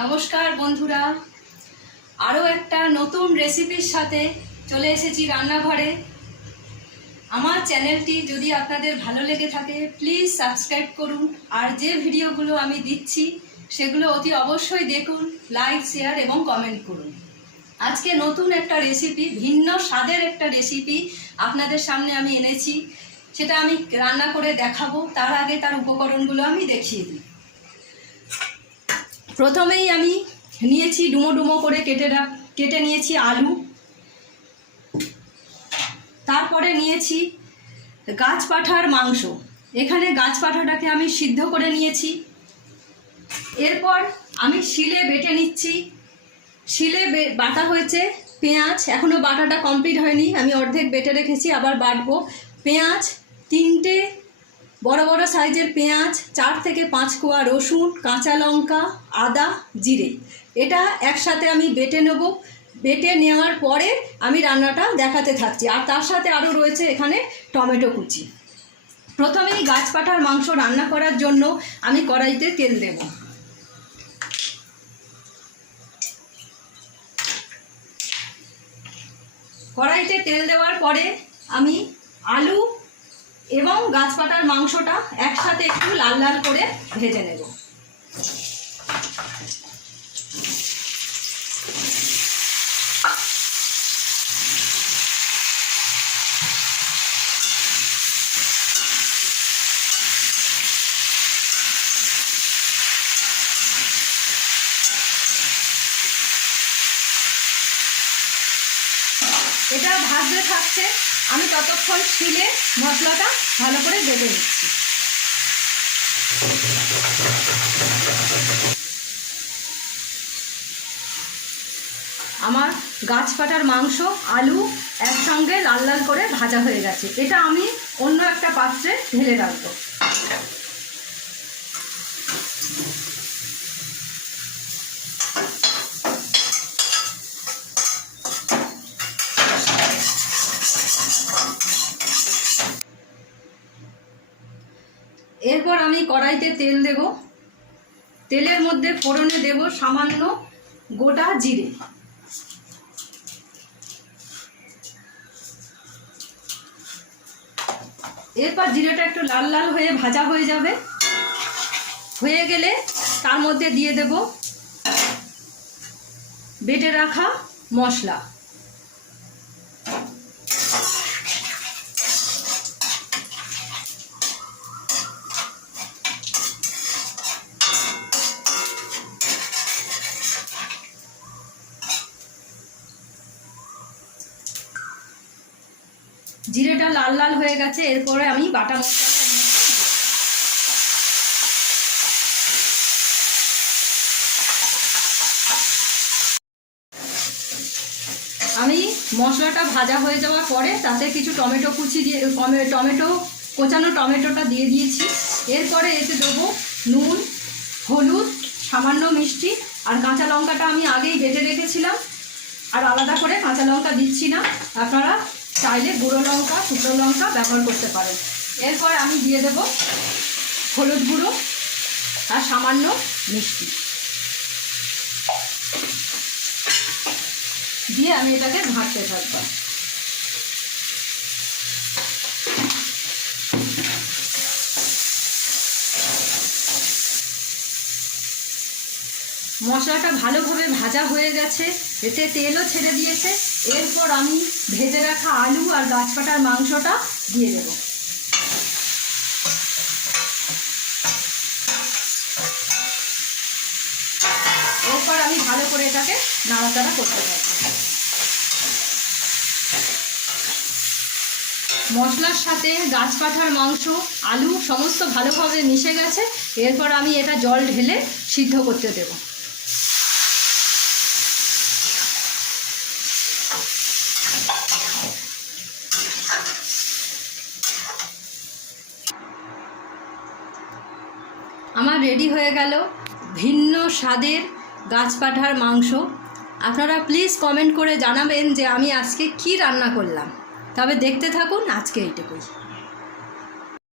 নমস্কার বন্ধুরা, আরও একটা নতুন রেসিপির সাথে চলে এসেছি রান্নাঘরে। আমার চ্যানেলটি যদি আপনাদের ভালো লেগে থাকে প্লিজ সাবস্ক্রাইব করুন, আর যে ভিডিওগুলো আমি দিচ্ছি সেগুলো অতি অবশ্যই দেখুন, লাইক, শেয়ার এবং কমেন্ট করুন। আজকে নতুন একটা রেসিপি, ভিন্ন স্বাদের একটা রেসিপি আপনাদের সামনে আমি এনেছি, সেটা আমি রান্না করে দেখাবো। তার আগে তার উপকরণগুলো আমি দেখিয়ে দিই। প্রথমেই আমি নিয়েছি ডুমো ডুমো করে কেটে নিয়েছি আলু, তারপরে নিয়েছি গাছ পাঁঠার মাংস। এখানে গাছ পাঁঠাটাকে আমি সিদ্ধ করে নিয়েছি। এরপর আমি শিলে বেটে নিচ্ছি। শিলে বাটা হয়েছে পেঁয়াজ, এখনও বাটাটা কমপ্লিট হয়নি, আমি অর্ধেক বেটে রেখেছি, আবার বাটবো। পেঁয়াজ 3টে বড় বড় সাইজের পেঁয়াজ, 4 থেকে 5 কোয়া রসুন, কাঁচা লঙ্কা, আদা, জিরে, এটা একসাথে আমি বেটে নেব। বেটে নেওয়ার পরে আমি রান্নাটা দেখাতে থাকছি। আর তার সাথে আরও রয়েছে এখানে টমেটো কুচি। প্রথমেই গাছ পাঁঠার মাংস রান্না করার জন্য আমি কড়াইতে তেল দেব। কড়াইতে তেল দেওয়ার পরে আমি আলু এবং গাছ পাঁঠার মাংসটা একসাথে একটু লাল লাল করে ভেজে নেব। এটা ভাজতে থাকছে, আমি ততক্ষণ শিলে মশলাটা ভালো করে বেটে নিচ্ছি। আমার গাছ পাঁঠার মাংস, আলু একসঙ্গে লাল লাল করে ভাজা হয়ে গেছে। এটা আমি অন্য একটা পাত্রে ঢেলে রাখবো। এরপর আমি কড়াইতে তেল দেব। তেলের মধ্যে ফোড়নে দেব সামান্য গোটা জিরে। এরপর জিরেটা একটু লাল লাল হয়ে ভাজা হয়ে যাবে। হয়ে গেলে তার মধ্যে দিয়ে দেব বেটে রাখা মশলা। জিরেটা লাল লাল হয়ে গেছে। এরপরে আমি বাটা মশলাটা আমি মশলাটা ভাজা হয়ে যাওয়ার পরে তাতে কিছু টমেটো কুচি দিয়ে কোচানো টমেটোটা দিয়ে দিয়েছি। এরপরে এতে দেবো নুন, হলুদ, সামান্য মিষ্টি, আর কাঁচা লঙ্কাটা আমি আগেই বেটে রেখেছিলাম, আর আলাদা করে কাঁচা লঙ্কা দিচ্ছি না। আপনারা চাইলে গুঁড়ো লঙ্কা, শুকনো লঙ্কা ব্যবহার করতে পারেন। এরপর আমি দিয়ে দেব হলুদ গুঁড়ো আর সামান্য মিষ্টি দিয়ে আমি এটাকে ভাজতে থাকবো। মশলাটা ভালোভাবে ভাজা হয়ে গেছে, এতে তেলও ছেড়ে দিয়েছে। এরপর আমি ভেজে রাখা আলু আর গাছ পাঁঠার মাংসটা দিয়ে দেব। এরপর আমি ভালো করে এটাকে নাড়াচাড়া করতে থাকবো। মশলার সাথে গাছ পাঁঠার মাংস, আলু সমস্ত ভালোভাবে মিশে গেছে। এরপর আমি এটা জল ঢেলে সিদ্ধ করতে দেব। আমার রেডি হয়ে গেল ভিন্ন স্বাদের গাছ পাঁঠার মাংস। আপনারা প্লিজ কমেন্ট করে জানাবেন যে আমি আজকে কি রান্না করলাম। তবে দেখতে থাকুন, আজকে এইটুকুই।